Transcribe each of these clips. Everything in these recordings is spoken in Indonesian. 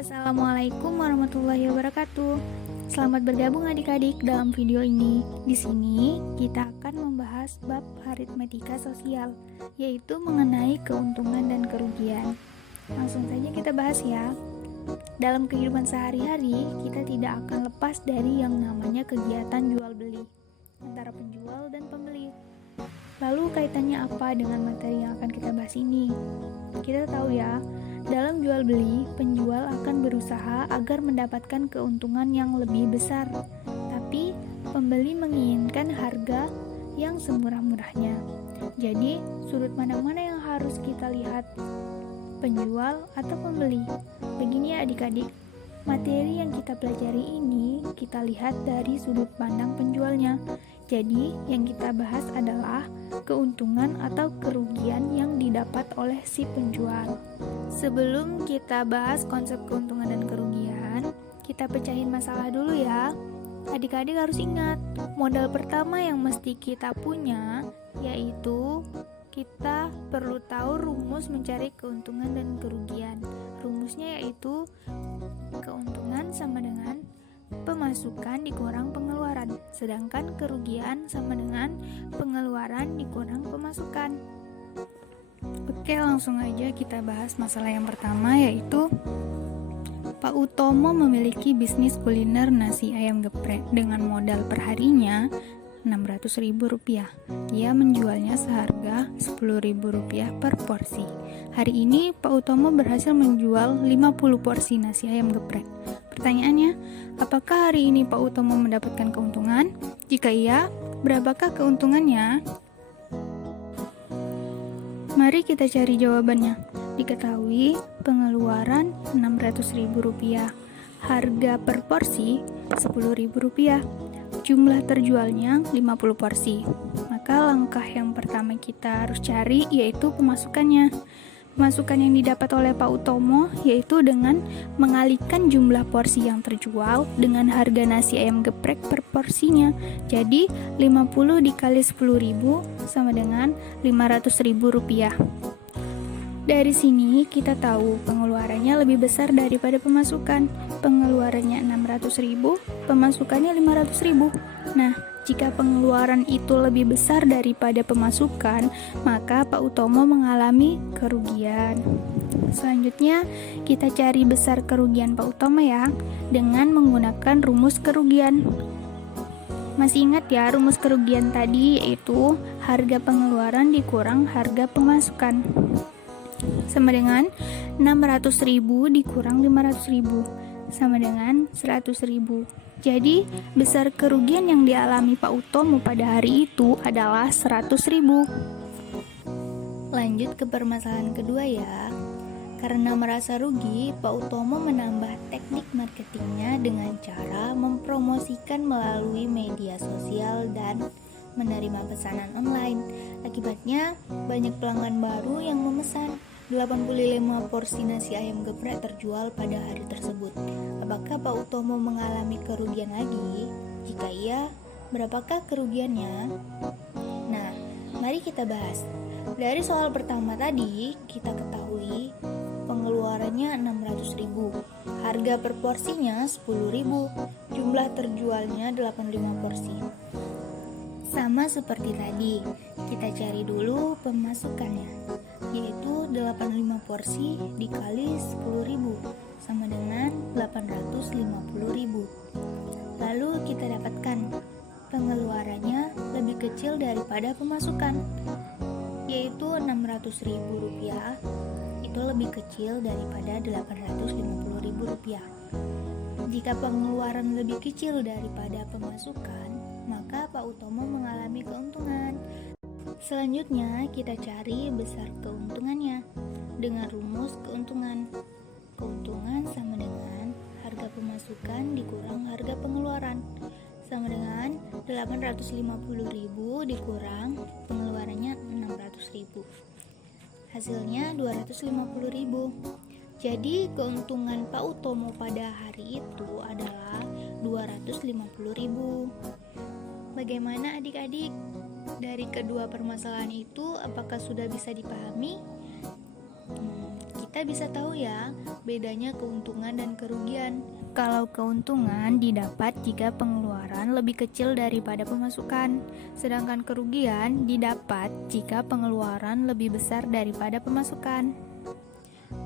Assalamualaikum warahmatullahi wabarakatuh. Selamat bergabung adik-adik dalam video ini. Di sini kita akan membahas bab aritmetika sosial, yaitu mengenai keuntungan dan kerugian. Langsung saja kita bahas ya. Dalam kehidupan sehari-hari, kita tidak akan lepas dari yang namanya kegiatan jual beli antara penjual dan pembeli. Lalu kaitannya apa dengan materi yang akan kita bahas ini? Kita tahu ya, dalam jual beli, penjual akan berusaha agar mendapatkan keuntungan yang lebih besar, tapi pembeli menginginkan harga yang semurah-murahnya. Jadi, sudut mana-mana yang harus kita lihat, penjual atau pembeli? Begini ya adik-adik, materi yang kita pelajari ini kita lihat dari sudut pandang penjualnya. Jadi, yang kita bahas adalah keuntungan atau kerugian yang didapat oleh si penjual. Sebelum kita bahas konsep keuntungan dan kerugian, kita pecahin masalah dulu ya. Adik-adik harus ingat, modal pertama yang mesti kita punya yaitu kita perlu tahu rumus mencari keuntungan dan kerugian. Rumusnya yaitu keuntungan sama dengan pemasukan dikurang pengeluaran, sedangkan kerugian sama dengan pengeluaran dikurang pemasukan. Oke, langsung aja kita bahas masalah yang pertama, yaitu Pak Utomo memiliki bisnis kuliner nasi ayam geprek dengan modal perharinya Rp600.000. Dia menjualnya seharga Rp10.000 per porsi. Hari ini Pak Utomo berhasil menjual 50 porsi nasi ayam geprek. Pertanyaannya, apakah hari ini Pak Utomo mendapatkan keuntungan? Jika iya, berapakah keuntungannya? Mari kita cari jawabannya. Diketahui pengeluaran Rp600.000, harga per porsi Rp10.000, jumlah terjualnya 50 porsi. Maka langkah yang pertama kita harus cari yaitu pemasukannya. Pemasukan yang didapat oleh Pak Utomo yaitu dengan mengalihkan jumlah porsi yang terjual dengan harga nasi ayam geprek per porsinya. Jadi 50 dikali 10.000 sama dengan Rp500.000. Dari sini kita tahu pengeluarannya lebih besar daripada pemasukan. Pengeluarannya Rp600.000, pemasukannya Rp500.000. Nah, jika pengeluaran itu lebih besar daripada pemasukan, maka Pak Utomo mengalami kerugian. Selanjutnya, kita cari besar kerugian Pak Utomo ya, dengan menggunakan rumus kerugian. Masih ingat ya rumus kerugian tadi, yaitu harga pengeluaran dikurang harga pemasukan. Sama dengan 600.000 dikurang 500.000 sama dengan 100.000. Jadi, besar kerugian yang dialami Pak Utomo pada hari itu adalah 100.000. Lanjut ke permasalahan kedua ya. Karena merasa rugi, Pak Utomo menambah teknik marketingnya dengan cara mempromosikan melalui media sosial dan menerima pesanan online. Akibatnya, banyak pelanggan baru yang memesan. 85 porsi nasi ayam geprek terjual pada hari tersebut. Apakah Pak Utomo mengalami kerugian lagi? Jika iya, berapakah kerugiannya? Nah, mari kita bahas. Dari soal pertama tadi, kita ketahui pengeluarannya Rp600.000, harga per porsinya Rp10.000, jumlah terjualnya 85 porsi. Sama seperti tadi, kita cari dulu pemasukannya, yaitu 85 porsi dikali 10.000 sama dengan 850.000. Lalu kita dapatkan pengeluarannya lebih kecil daripada pemasukan, yaitu Rp600.000 itu lebih kecil daripada Rp850.000. Jika pengeluaran lebih kecil daripada pemasukan, maka Pak Utomo mengalami keuntungan. Selanjutnya kita cari besar keuntungannya dengan rumus keuntungan. Keuntungan sama dengan harga pemasukan dikurang harga pengeluaran, sama dengan 850.000 dikurang pengeluarannya 600.000. Hasilnya 250.000. Jadi keuntungan Pak Utomo pada hari itu adalah 250.000. Bagaimana adik-adik? Dari kedua permasalahan itu, apakah sudah bisa dipahami? kita bisa tahu ya bedanya keuntungan dan kerugian. Kalau keuntungan didapat jika pengeluaran lebih kecil daripada pemasukan, sedangkan kerugian didapat jika pengeluaran lebih besar daripada pemasukan.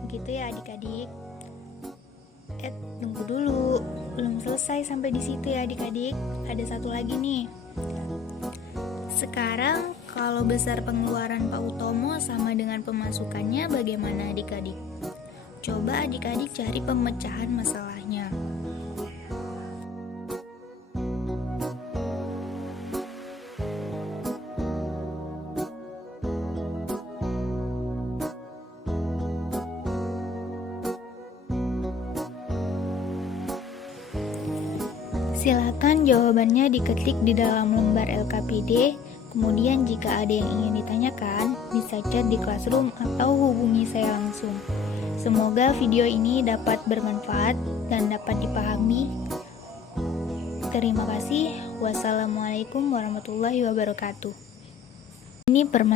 Begitu ya adik-adik. Tunggu dulu, belum selesai sampai di situ ya adik-adik. Ada satu lagi nih. Sekarang kalau besar pengeluaran Pak Utomo sama dengan pemasukannya bagaimana adik-adik? Coba adik-adik cari pemecahan masalahnya. Silakan jawabannya diketik di dalam lembar LKPD. Kemudian jika ada yang ingin ditanyakan, bisa chat di Classroom atau hubungi saya langsung. Semoga video ini dapat bermanfaat dan dapat dipahami. Terima kasih. Wassalamualaikum warahmatullahi wabarakatuh. Ini permasalahan